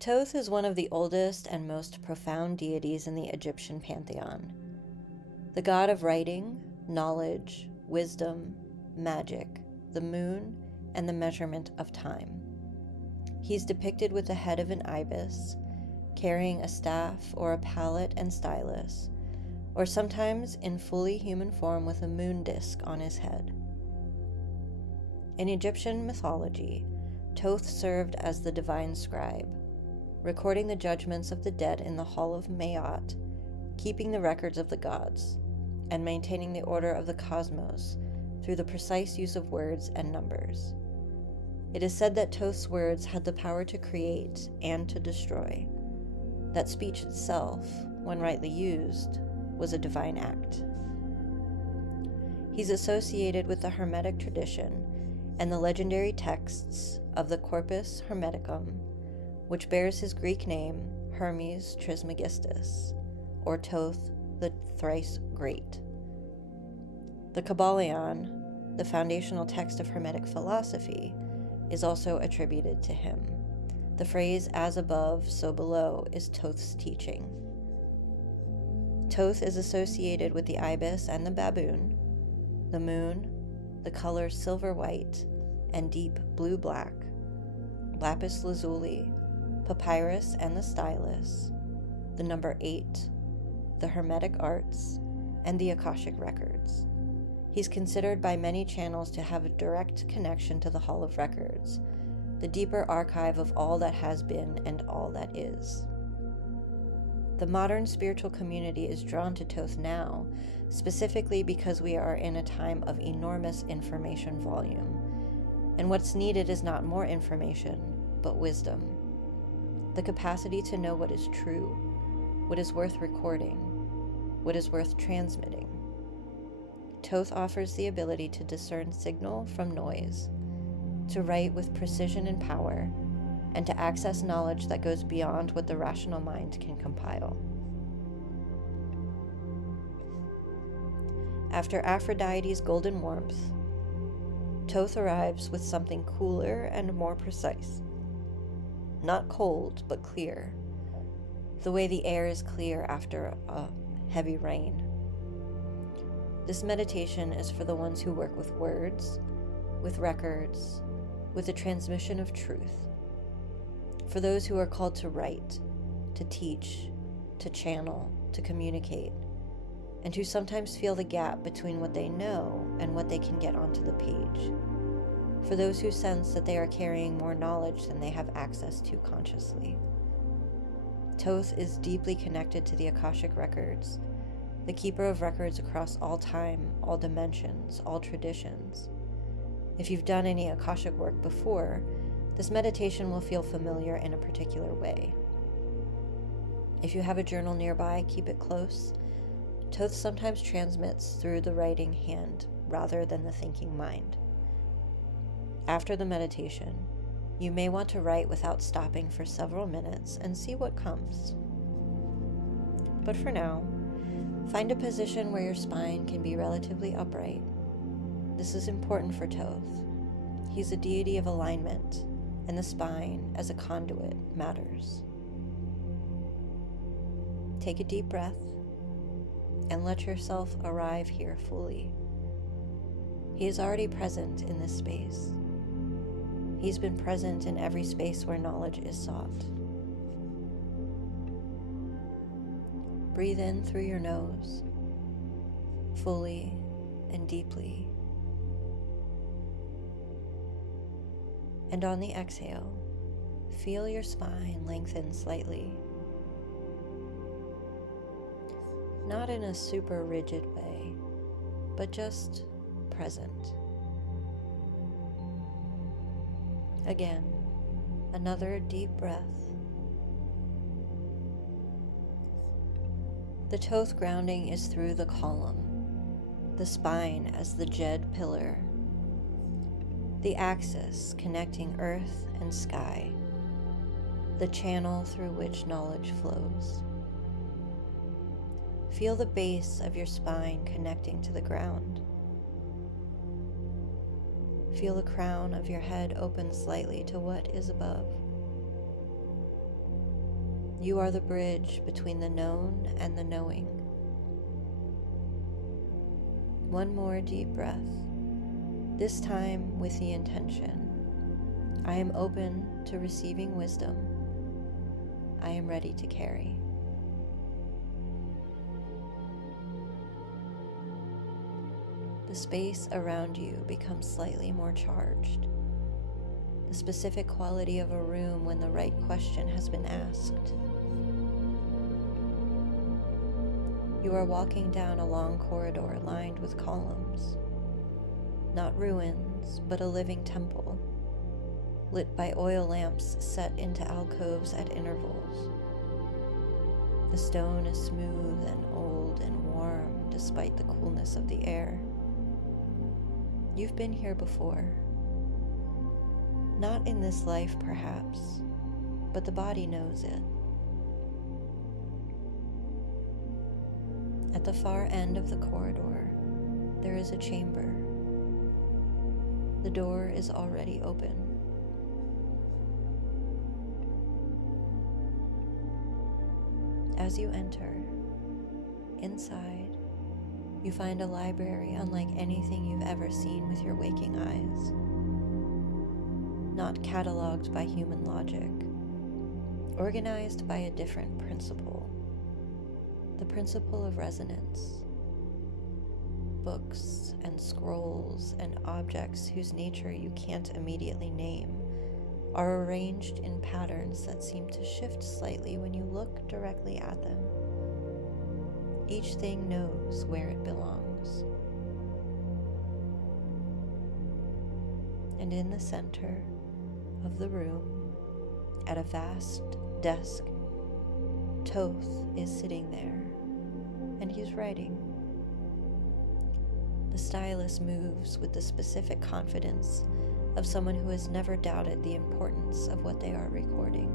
Thoth is one of the oldest and most profound deities in the Egyptian pantheon. The god of writing, knowledge, wisdom, magic, the moon, and the measurement of time. He's depicted with the head of an ibis, carrying a staff or a palette and stylus, or sometimes in fully human form with a moon disk on his head. In Egyptian mythology, Thoth served as the divine scribe, recording the judgments of the dead in the Hall of Maat, keeping the records of the gods, and maintaining the order of the cosmos through the precise use of words and numbers. It is said that Thoth's words had the power to create and to destroy, that speech itself, when rightly used, was a divine act. He's associated with the Hermetic tradition and the legendary texts of the Corpus Hermeticum, which bears his Greek name Hermes Trismegistus, or Thoth the Thrice Great. The Kybalion, the foundational text of Hermetic philosophy, is also attributed to him. The phrase "as above, so below" is Thoth's teaching. Thoth is associated with the ibis and the baboon, the moon, the colors silver white and deep blue-black, lapis lazuli, papyrus and the stylus, the number 8, the Hermetic arts, and the Akashic records. He's considered by many channels to have a direct connection to the Hall of Records, the deeper archive of all that has been and all that is. The modern spiritual community is drawn to Thoth now, specifically because we are in a time of enormous information volume, and what's needed is not more information, but wisdom. The capacity to know what is true, what is worth recording, what is worth transmitting. Thoth offers the ability to discern signal from noise, to write with precision and power, and to access knowledge that goes beyond what the rational mind can compile. After Aphrodite's golden warmth, Thoth arrives with something cooler and more precise. Not cold, but clear, the way the air is clear after a heavy rain. This meditation is for the ones who work with words, with records, with the transmission of truth. For those who are called to write, to teach, to channel, to communicate, and who sometimes feel the gap between what they know and what they can get onto the page. For those who sense that they are carrying more knowledge than they have access to consciously. Thoth is deeply connected to the Akashic records, the keeper of records across all time, all dimensions, all traditions. If you've done any Akashic work before, this meditation will feel familiar in a particular way. If you have a journal nearby, keep it close. Thoth sometimes transmits through the writing hand rather than the thinking mind. After the meditation, you may want to write without stopping for several minutes and see what comes. But for now, find a position where your spine can be relatively upright. This is important for Thoth. He's a deity of alignment, and the spine, as a conduit, matters. Take a deep breath and let yourself arrive here fully. He is already present in this space. He's been present in every space where knowledge is sought. Breathe in through your nose, fully and deeply. And on the exhale, feel your spine lengthen slightly. Not in a super rigid way, but just present. Again, another deep breath. The Thoth grounding is through the column, the spine as the Jed pillar, the axis connecting earth and sky, the channel through which knowledge flows. Feel the base of your spine connecting to the ground. Feel the crown of your head open slightly to what is above. You are the bridge between the known and the knowing. One more deep breath, this time with the intention: I am open to receiving wisdom. I am ready to carry. The space around you becomes slightly more charged. The specific quality of a room when the right question has been asked. You are walking down a long corridor lined with columns. Not ruins, but a living temple, lit by oil lamps set into alcoves at intervals. The stone is smooth and old and warm despite the coolness of the air. You've been here before. Not in this life, perhaps, but the body knows it. At the far end of the corridor, there is a chamber. The door is already open. As you enter, inside, you find a library unlike anything you've ever seen with your waking eyes. Not cataloged by human logic, organized by a different principle, the principle of resonance. Books and scrolls and objects whose nature you can't immediately name are arranged in patterns that seem to shift slightly when you look directly at them. Each thing knows where it belongs. And in the center of the room, at a vast desk, Thoth is sitting there, and he's writing. The stylus moves with the specific confidence of someone who has never doubted the importance of what they are recording.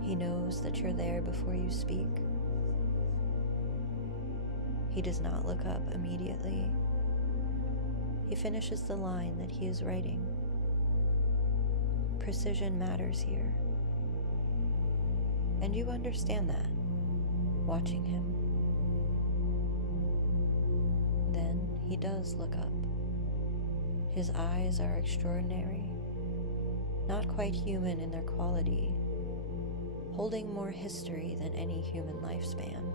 He knows that you're there before you speak. He does not look up immediately. He finishes the line that he is writing. Precision matters here. And you understand that, watching him. Then he does look up. His eyes are extraordinary, not quite human in their quality, holding more history than any human lifespan.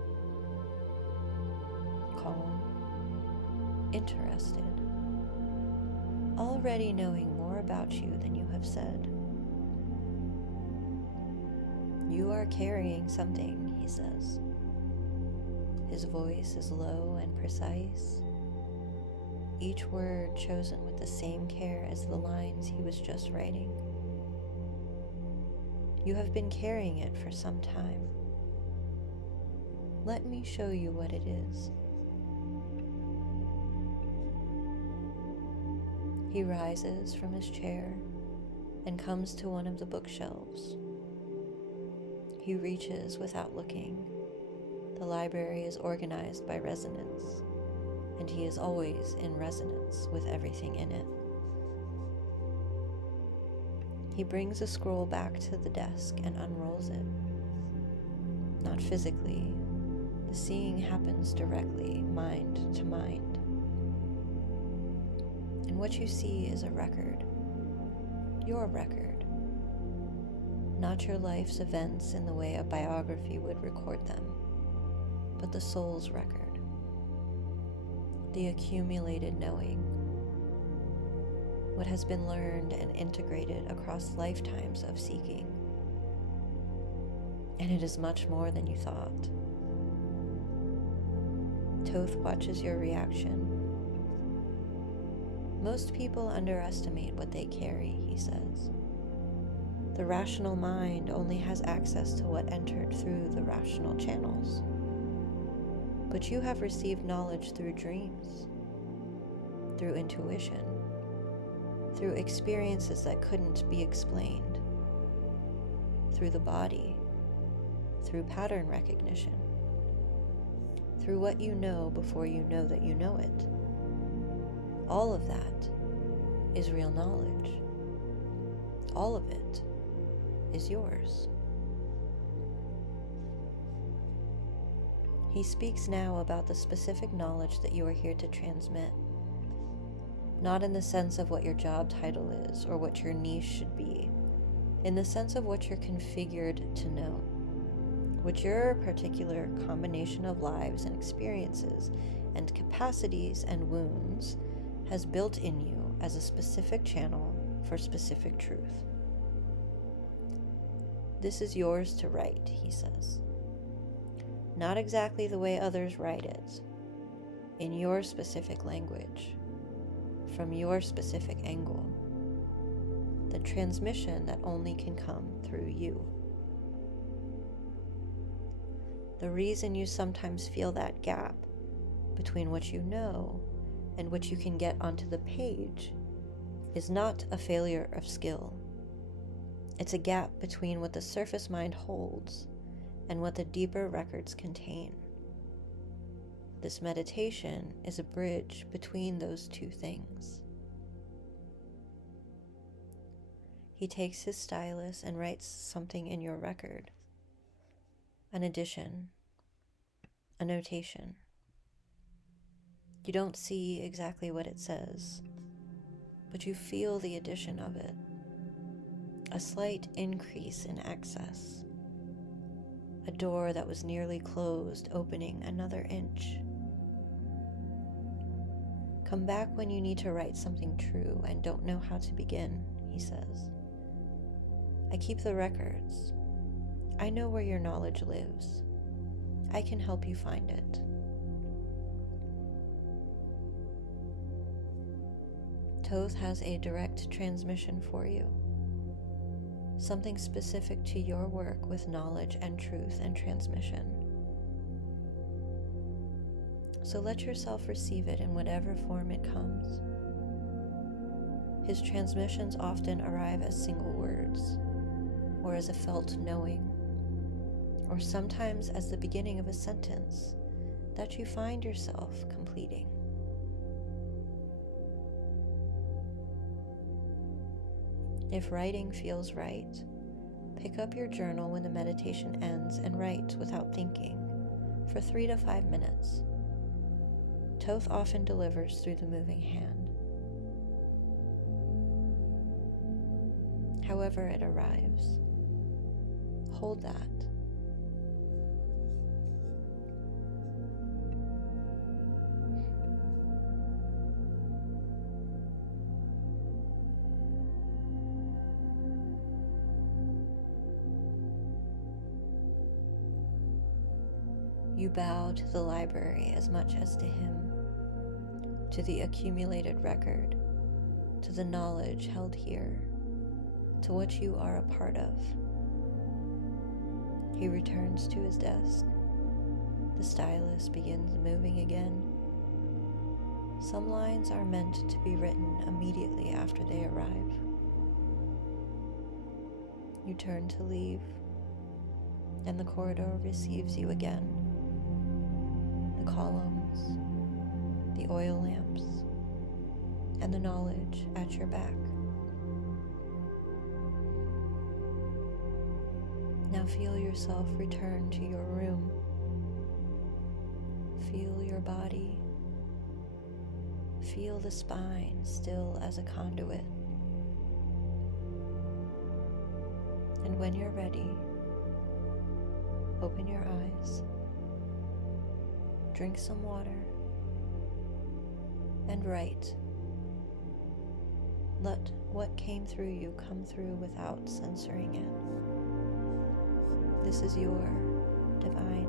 Calm, interested, already knowing more about you than you have said. You are carrying something, he says. His voice is low and precise, each word chosen with the same care as the lines he was just writing. You have been carrying it for some time. Let me show you what it is. He rises from his chair and comes to one of the bookshelves. He reaches without looking. The library is organized by resonance, and he is always in resonance with everything in it. He brings a scroll back to the desk and unrolls it. Not physically. The seeing happens directly, mind to mind. And what you see is a record. Your record. Not your life's events in the way a biography would record them, but the soul's record. The accumulated knowing. What has been learned and integrated across lifetimes of seeking. And it is much more than you thought. Thoth watches your reaction. Most people underestimate what they carry, he says. The rational mind only has access to what entered through the rational channels. But you have received knowledge through dreams, through intuition, through experiences that couldn't be explained, through the body, through pattern recognition, through what you know before you know that you know it. All of that. Is real knowledge. All of it. is yours. He speaks now about the specific knowledge that you are here to transmit, not in the sense of what your job title is or what your niche should be, in the sense of what you're configured to know, what your particular combination of lives and experiences and capacities and wounds has built in you as a specific channel for specific truth. This is yours to write, he says. Not exactly the way others write it, in your specific language, from your specific angle, the transmission that only can come through you. The reason you sometimes feel that gap between what you know and what you can get onto the page is not a failure of skill. It's a gap between what the surface mind holds and what the deeper records contain. This meditation is a bridge between those two things. He takes his stylus and writes something in your record, an addition, a notation. You don't see exactly what it says, but you feel the addition of it, a slight increase in access, a door that was nearly closed opening another inch. Come back when you need to write something true and don't know how to begin, he says. I keep the records. I know where your knowledge lives. I can help you find it. Thoth has a direct transmission for you, something specific to your work with knowledge and truth and transmission. So let yourself receive it in whatever form it comes. His transmissions often arrive as single words, or as a felt knowing, or sometimes as the beginning of a sentence that you find yourself completing. If writing feels right, pick up your journal when the meditation ends and write without thinking for 3 to 5 minutes. Thoth often delivers through the moving hand. However it arrives, hold that. You bow to the library as much as to him, to the accumulated record, to the knowledge held here, to what you are a part of. He returns to his desk. The stylus begins moving again. Some lines are meant to be written immediately after they arrive. You turn to leave, and the corridor receives you again. The columns, the oil lamps, and the knowledge at your back. Now feel yourself return to your room. Feel your body. Feel the spine still as a conduit. And when you're ready, open your eyes. Drink some water, and write. Let what came through you come through without censoring it. This is your divine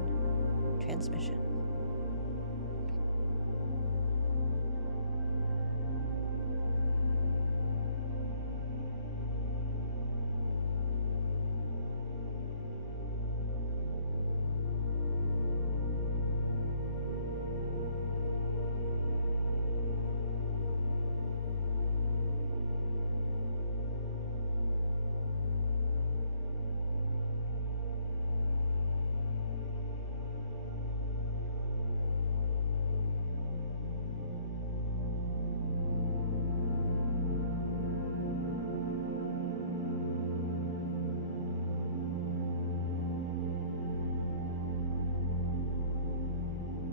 transmission.